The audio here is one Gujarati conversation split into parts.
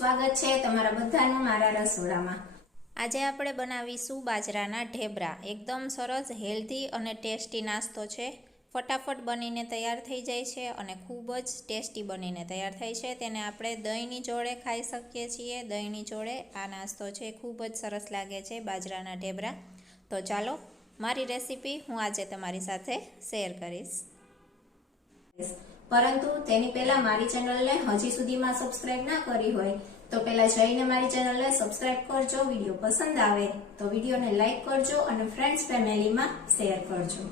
સ્વાગત છે તમારા બધાનું મારા રસોડામાં. આજે આપણે બનાવીશું બાજરાના ઢેબરા. એકદમ સરસ, હેલ્ધી અને ટેસ્ટી નાસ્તો છે. ફટાફટ બનીને તૈયાર થઈ જાય છે અને ખૂબ જ ટેસ્ટી બનીને તૈયાર થાય છે. તેને આપણે દહીંની જોડે ખાઈ શકીએ છીએ. દહીંની જોડે આ નાસ્તો છે, ખૂબ જ સરસ લાગે છે બાજરાના ઢેબરા. તો ચાલો, મારી રેસીપી હું આજે તમારી સાથે શેર કરીશ. પરંતુ તેની પહેલા મારી ચેનલને હજી સુધીમાં સબસ્ક્રાઇબ ના કરી હોય, તો પહેલા જઈને મારી ચેનલને સબસ્ક્રાઇબ કરજો, વીડિયો પસંદ આવે, તો વિડીયોને લાઈક કરજો અને ફ્રેન્ડ્સ ફેમિલીમાં શેર કરજો.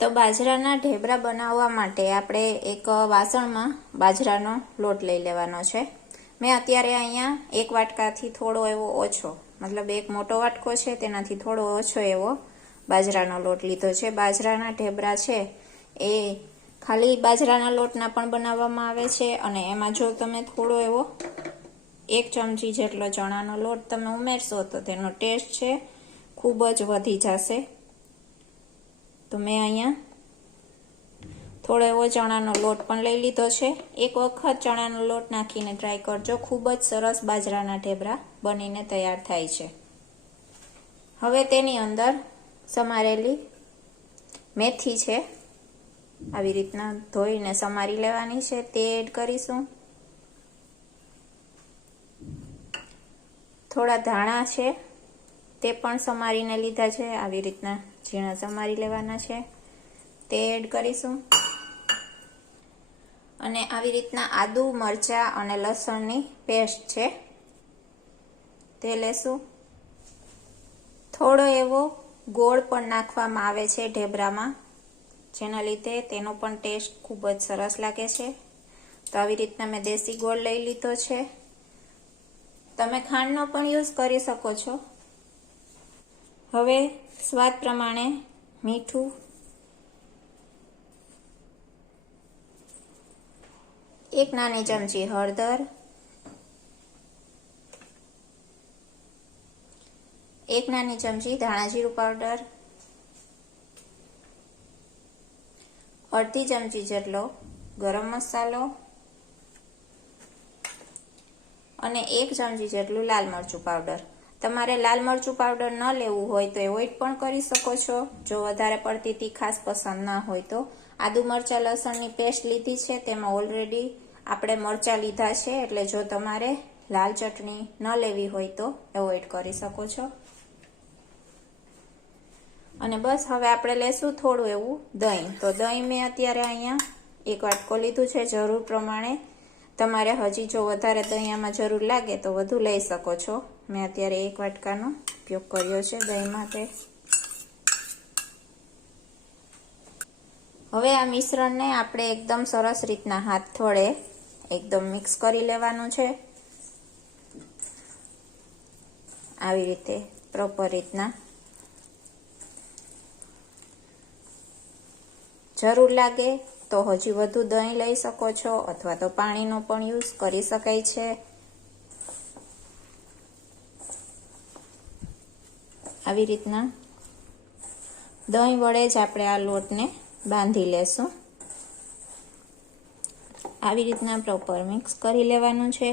તો બાજરાના ઢેબરા બનાવવા માટે આપણે એક વાસણમાં બાજરાનો લોટ લઈ લેવાનો છે. મેં અત્યારે અહીંયા એક વાટકાથી થોડો એવો ઓછો, મતલબ એક મોટો વાટકો છે, તેનાથી થોડો ઓછો એવો બાજરાનો લોટ લીધો છે. બાજરાના ઢેબરા છે એ ખાલી બાજરાના લોટના પણ બનાવવામાં આવે છે અને એમાં જો તમે થોડો એવો એક ચમચી જેટલો ચણાનો લોટ તમે ઉમેરશો તો તેનો ટેસ્ટ છે ખૂબ જ વધી જશે. તો મેં અહીંયા થોડો એવો ચણાનો લોટ પણ લઈ લીધો છે. એક વખત ચણાનો લોટ નાખીને ટ્રાય કરજો. ખૂબ જ સરસ બાજરાના ઢેબરા બનીને તૈયાર થાય છે. હવે તેની અંદર સમારેલી મેથી છે. આવી રીતના ધોઈને સમારી લેવાની છે, તે એડ કરીશું. થોડા ધાણા છે, તે પણ સમારીને લીધા છે, આવી રીતના ઝીણા સમારી લેવાના છે, તે એડ કરીશું. અને આવી રીતના આદુ, મરચા અને લસણની પેસ્ટ છે, તે લેશું. થોડો એવો ગોળ પણ નાખવામાં આવે છે ઢેબરામાં. જેના લીધે તેનો પણ ટેસ્ટ ખૂબ જ સરસ લાગે છે. તો આવી રીતના મેં દેશી ગોળ લઈ લીધો છે. તમે ખાંડનો પણ યુઝ કરી શકો છો. હવે સ્વાદ પ્રમાણે મીઠું એક નાની ચમચી હળદર, એક નાની ચમચી ધાણા જીરું પાવડર અડધી ચમચી જેટલો ગરમ મસાલો અને એક ચમચી જેટલું લાલ મરચું પાવડર. તમારે લાલ મરચું પાવડર ન લેવું હોય તો એવોઇડ પણ કરી શકો છો. જો વધારે પડતી તીખાસ પસંદ ના હોય તો. આદુ મરચાં લસણની પેસ્ટ લીધી છે, તેમાં ઓલરેડી આપણે મરચાં લીધા છે, એટલે જો તમારે લાલ ચટણી ન લેવી હોય તો એવોઇડ કરી શકો છો. અને બસ હવે આપણે લેશું થોડું એવું દહીં. તો દહીં મેં અત્યારે અહીંયા એક વાટકો લીધું છે જરૂર પ્રમાણે. તમારે હજી જો વધારે દહીં આમાં જરૂર લાગે તો વધુ લઈ શકો છો. મેં અત્યારે એક વાટકાનો ઉપયોગ કર્યો છે દહીં માટે. હવે આ મિશ્રણને આપણે એકદમ સરસ રીતના હાથ વડે એકદમ મિક્સ કરી લેવાનું છે. આવી રીતે પ્રોપર રીતના. જરૂર લાગે તો હજી વધુ દહીં લઈ શકો છો અથવા તો પાણીનો પણ યુઝ કરી શકાય છે. આવી રીતના દહીં વડે જ આપણે આ લોટને બાંધી લેશું. આવી રીતના પ્રોપર મિક્સ કરી લેવાનું છે.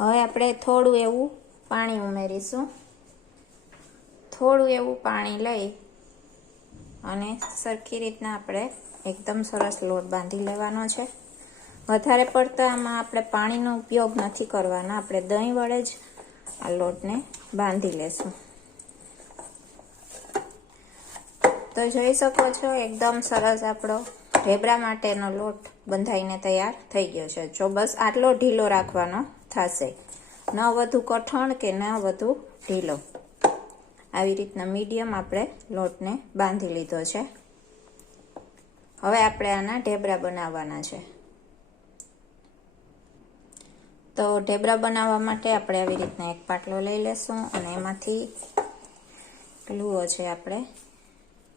હવે આપણે થોડું એવું પાણી ઉમેરીશું. થોડું એવું પાણી લઈ અને સરખી રીતના આપણે એકદમ સરસ લોટ બાંધી લેવાનો છે. વધારે પડતા આમાં આપણે પાણીનો ઉપયોગ નથી કરવાનો. આપણે દહીં વડે જ આ લોટને બાંધી લેશું. તો જોઈ શકો છો, એકદમ સરસ આપણો ઢેબરા માટેનો લોટ બંધાઈને તૈયાર થઈ ગયો છે. જો બસ આટલો ઢીલો રાખવાનો થશે. ન વધુ કઠણ કે ન વધુ ઢીલો. આવી રીતના મીડિયમ આપણે લોટને બાંધી લીધો છે. હવે આપણે આના ઢેબરા બનાવવાના છે. તો ઢેબરા બનાવવા માટે આપણે આવી રીતના એક પાટલો લઈ લેશું અને એમાંથી લુઓ છે આપણે.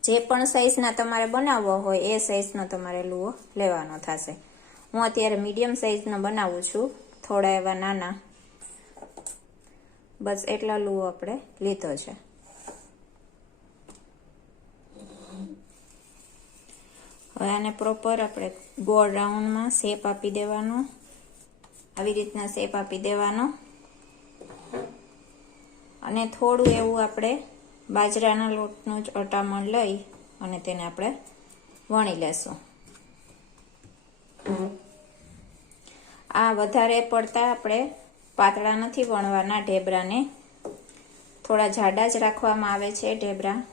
જે પણ સાઈઝના તમારે બનાવવો હોય એ સાઈઝનો તમારે લુઓ લેવાનો થશે. હું અત્યારે મીડિયમ સાઈઝનો બનાવું છું. થોડા એવા નાના. બસ એટલા લુઓ આપણે લીધો છે. હવે આને પ્રોપર આપણે ગોળ રાઉન્ડમાં શેપ આપી દેવાનો. આવી રીતના શેપ આપી દેવાનો. અને થોડું એવું આપણે બાજરાના લોટનું જ અટામણ લઈ અને તેને આપણે વણી લેશું. આ વધારે પડતા આપણે પાતળા નથી વણવાના ઢેબરાને. થોડા જાડા જ રાખવામાં આવે છે ઢેબરા.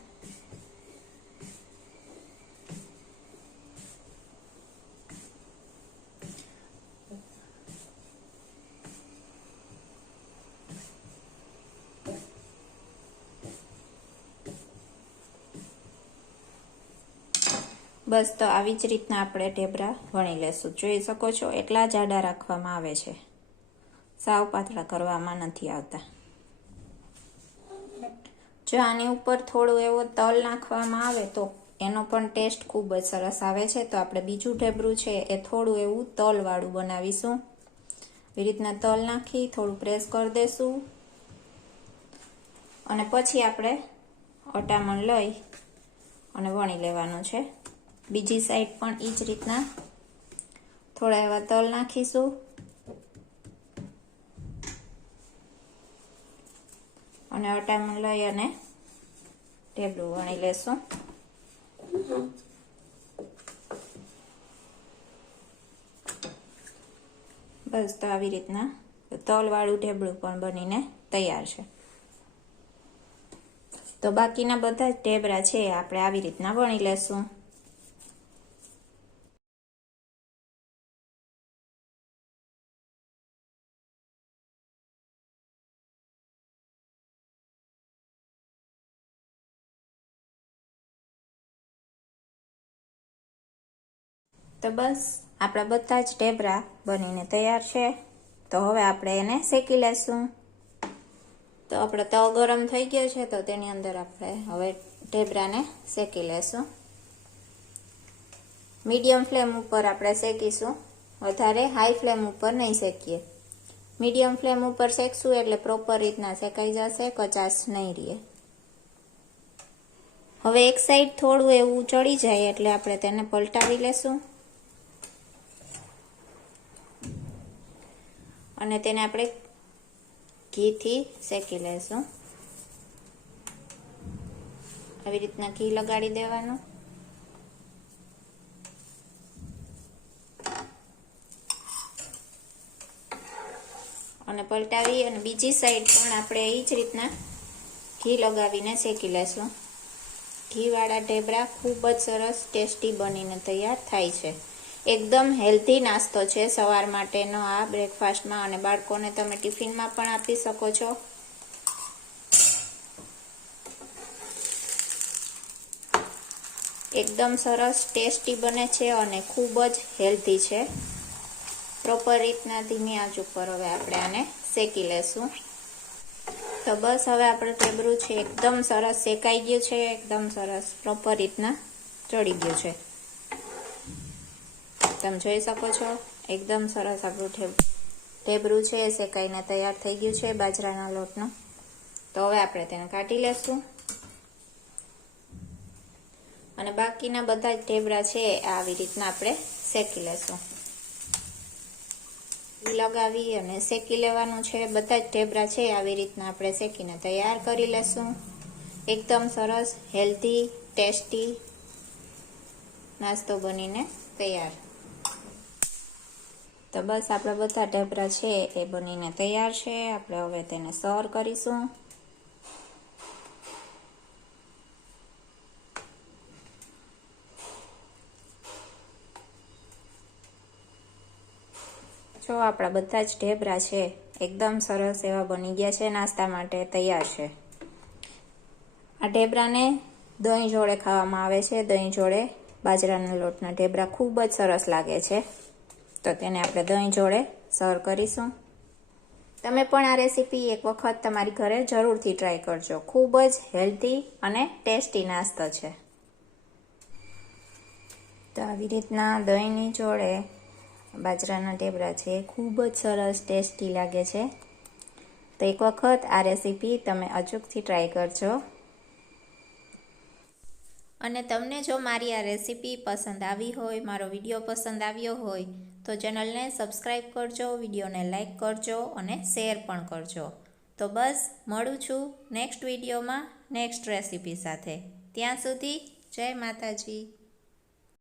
બસ, તો આવી જ રીતના આપણે ઢેબરા વણી લેશું. જોઈ શકો છો, એટલા જાડા રાખવામાં આવે છે. સાવ પાતળા કરવામાં નથી આવતા. જો આની ઉપર થોડું એવો તલ નાખવામાં આવે, તો એનો પણ ટેસ્ટ ખૂબ જ સરસ આવે છે. તો આપણે બીજું ઢેબરું છે, એ થોડું એવું તલવાળું બનાવીશું. એવી રીતના તલ નાખી, થોડું પ્રેસ કરી દેશું. અને પછી આપણે અટામણ લઈ અને વણી લેવાનું છે. બીજી સાઈડ પણ એ જ રીતના થોડા એવા તલ નાખીશું. અને અટામણ લઈ અને ટેબલું વણી લેશું. બસ તો આવી રીતના તલવાળું ઢેબલું પણ બનીને તૈયાર છે. તો બાકીના બધા જ ઢેબરા છે આપણે આવી રીતના વણી લેશું. તો બસ, આપણા બધા જ ઢેબરા બનીને તૈયાર છે. તો હવે આપણે એને શેકી લેશું. તો આપણે તવ ગરમ થઈ ગયો છે, તો તેની અંદર આપણે હવે ઢેબરાને શેકી લેશું. મીડિયમ ફ્લેમ ઉપર આપણે શેકીશું. વધારે હાઈ ફ્લેમ ઉપર નહીં શેકીએ. મીડિયમ ફ્લેમ ઉપર શેકશું એટલે પ્રોપર રીતના શેકાઈ જશે, કચાશ નહીં રહે. હવે એક સાઈડ થોડું એવું ચડી જાય એટલે આપણે તેને પલટાવી લેશું. અને તેને આપણે ઘીથી શેકી લેશું. આવી રીતના ઘી લગાડી દેવાનું. અને પલટાવી અને બીજી સાઈડ પણ આપણે એ જ રીતના ઘી લગાવીને શેકી લેશું. ઘીવાળા ઢેબરા ખૂબ જ સરસ ટેસ્ટી બનીને તૈયાર થાય છે. એકદમ હેલ્ધી નાસ્તો છે સવાર માટેનો આ બ્રેકફાસ્ટમાં અને બાળકોને તમે ટિફિનમાં પણ આપી શકો છો. એકદમ સરસ ટેસ્ટી બને છે અને ખૂબ જ હેલ્ધી છે. પ્રોપર રીતના ધીમી આંચ ઉપર હવે આપણે આને શેકી લેશું. તો બસ હવે આપણે ટેબરું છે, એકદમ સરસ શેકાઈ ગયું છે, એકદમ સરસ, પ્રોપર રીતના ચડી ગયું છે. તમે જોઈ શકો છો. એકદમ સરસ આપણું ઢેબરું છે, એ શેકાઈને તૈયાર થઈ ગયું છે, બાજરાના લોટનું. તો હવે આપણે તેને કાઢી લેશું. અને બાકીના બધા જ ઢેબરા છે આવી રીતના આપણે શેકી લેશું. લગાવી અને શેકી લેવાનું છે. બધા જ ઢેબરા છે આવી રીતના આપણે શેકીને તૈયાર કરી લેશું. એકદમ સરસ, હેલ્ધી, ટેસ્ટી નાસ્તો બનીને તૈયાર. તો બસ આપણા બધા ઢેબરા છે એ બનીને તૈયાર છે. આપણે હવે તેને સર્વ કરીશું. જો આપણા બધા જ ઢેબરા છે, એકદમ સરસ એવા બની ગયા છે, નાસ્તા માટે તૈયાર છે. આ ઢેબરાને દહીં જોડે ખાવામાં આવે છે. દહીં જોડે બાજરાના લોટના ઢેબરા ખૂબ જ સરસ લાગે છે. તો તેને આપણે દહીં જોડે સર્વ કરીશું. તમે પણ આ રેસીપી એક વખત તમારી ઘરે જરૂરથી ટ્રાય કરજો. ખૂબ જ હેલ્ધી અને ટેસ્ટી નાસ્તો છે. તો આવી રીતના દહીંની જોડે બાજરાના ઢેબરા છે ખૂબ જ સરસ ટેસ્ટી લાગે છે. તો એક વખત આ રેસીપી તમે અચૂકથી ટ્રાય કરજો. અને તમને જો મારી આ રેસીપી પસંદ આવી હોય, મારો વીડિયો પસંદ આવ્યો હોય, તો ચેનલને સબસ્ક્રાઈબ કરજો, વિડીયોને લાઇક કરજો અને શેર પણ કરજો. તો બસ, મળું છું નેક્સ્ટ વિડીયોમાં, નેક્સ્ટ રેસીપી સાથે. ત્યાં સુધી, જય માતાજી.